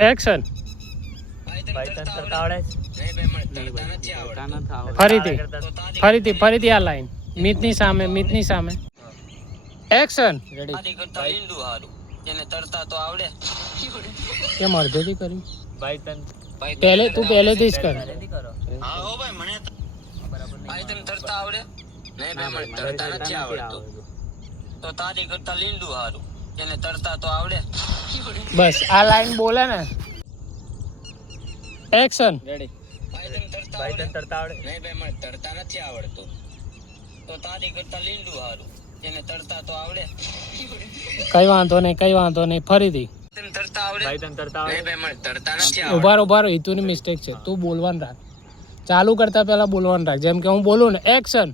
Action. ભાઈ તને તરતા આવડે ફરીથી આ લાઈન. મિતની સામે. એક્શન. રેડી. એને તરતા તો આવડે. કેમ અડધેથી કર્યું? ભાઈ તને પહેલેથી જ કર. હા હો ભાઈ મને ભાઈ તને તરતા આવડે? નહીં ભાઈ મને તરતા નથી આવડતું. તો તારી કરતા લીંડું હારું. એને તરતા તો આવડે. બસ આ લાઈન બોલે ને. એક્શન. રેડી. ભાઈ તને તરતા આવડે? નહીં ભાઈ મને તરતા નથી આવડતું. તો તારી કરતા લીંડું હારું. એને તરતા તો આવડે. કઈ વાંધો નહીં ફરીથી. તને તરતા આવડે? ભાઈ તને તરતા આવડે? નહીં ભાઈ મને તરતા નથી આવડતું. ઉભા રહો હિતુની મિસ્ટેક છે. તું બોલવાનું રાખ. ચાલુ કરતા પહેલા બોલવાનું રાખ. જેમ કે હું બોલું ને એક્શન,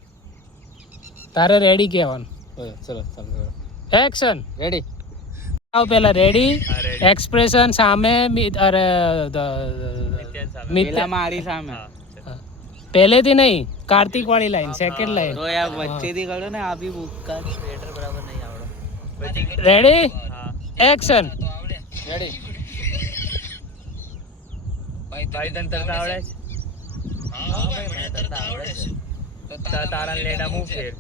તારે રેડી કહેવાનું. ચલો એક્શન. રેડી. આવ પહેલા રેડી. એક્સપ્રેશન સામે મારી સામે પહેલેથી નહીં, કાર્તિક વાળી લાઈન, સેકન્ડ લાઈન. તો યાર વચ્ચેથી કરો ને આ બી બુક્કા સ્વેટર બરાબર નહીં આવડે. રેડી. એક્શન. રેડી. ભાઈ તને તરતા આવડે? હા ભાઈ મને તરતા આવડે છે. તો તારા લેડા મું ફેર.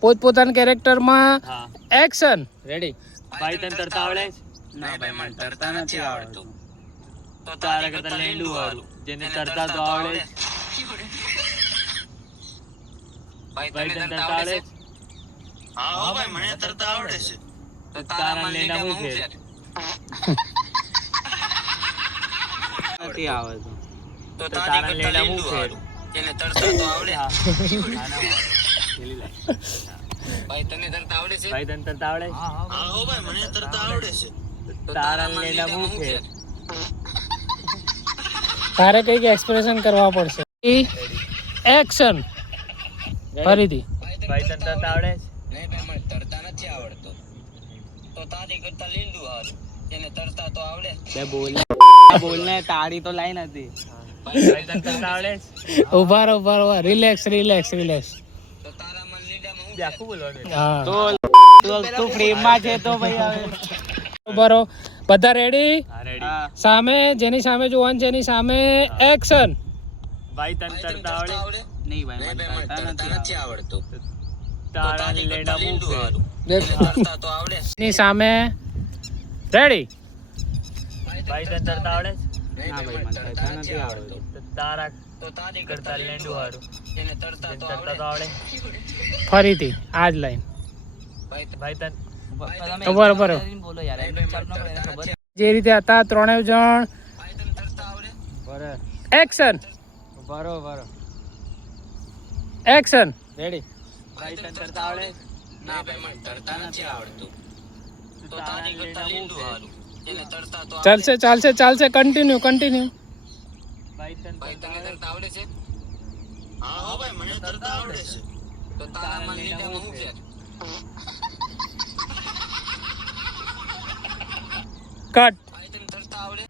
પોતપોતાના કેરેક્ટરમાં એક્શન. રેડી. ભાઈ તને તરતા આવડે? ના ભાઈ મને તરતા નથી આવડતું. તો તારા કરતા લેંડું વાળું. જેને તરતા તો આવડે. ભાઈ તને તરતા આવડે? હા ભાઈ મને તરતા આવડે છે. તો તારા લેંડા મું ફેર. નથી આવડતું. તો તારા લેંડા મું ફેર. જેને તરતા તો આવડે. ભાઈ તને તરતા આવડે છે? ભાઈ તને તરતા આવડે? હા હો ભાઈ મને તરતા આવડે છે. તો તારા લેંડા મું ફેર. તારે કઈક એક્સપ્રેશન કરવા પડશે. એક્શન. ફરીથી. ભાઈ તને તરતા આવડે? નહીં ભાઈ મને તરતા નથી આવડતું. તો તારી કરતા લીંડું હારું. એને તરતા તો આવડે. બે બોલને તારી તો લાઈન હતી. ભાઈ તને તરતા આવડે? ઉભા રહો. રિલેક્સ. તો તારા મન લીંડામાં હું આખું બોલવાનું. હા તો તું ફ્રેમમાં છે તો ભાઈ હવે ઉભા રહો. બધા રેડી. રેડી. સામે જેની સામે જોવાનું છે એની સામે એક્શન. ભાઈ તને તરતા આવડે? નહીં ભાઈ મને તરતા નથી આવડતું. તારા લેંડા મું ફેર. તરતા તો આવડે. એની સામે રેડી. ભાઈ તને તરતા આવડે? ના ભાઈ મને તરતા નથી આવડતું. તારા તો તારી કરતા લેંડું હારું. એને તરતા તો આવડે. ફરીથી આ જ લાઈન. ભાઈ તને ઉભા રહો. બોલો યાર એમને ચાલુ ન કરે ખબર. જે રીતે હતા ત્રણેય જણ. ભાઈ તને તરતા આવડે? બરાબર. એક્શન. બરોબર. એક્શન. રેડી. ભાઈ તને તરતા આવડે? ના ભાઈ મને તરતા નથી આવડતું. તો તારી કરતા લીંડું હારું. એને તરતા તો ચાલશે. કન્ટિન્યુ. ભાઈ તને તરતા આવડે છે? હા હો ભાઈ મને તરતા આવડે છે. તો તારા મન લીંડામાં હું ફેર. કટ. ભાઈ તને તરતા આવડે?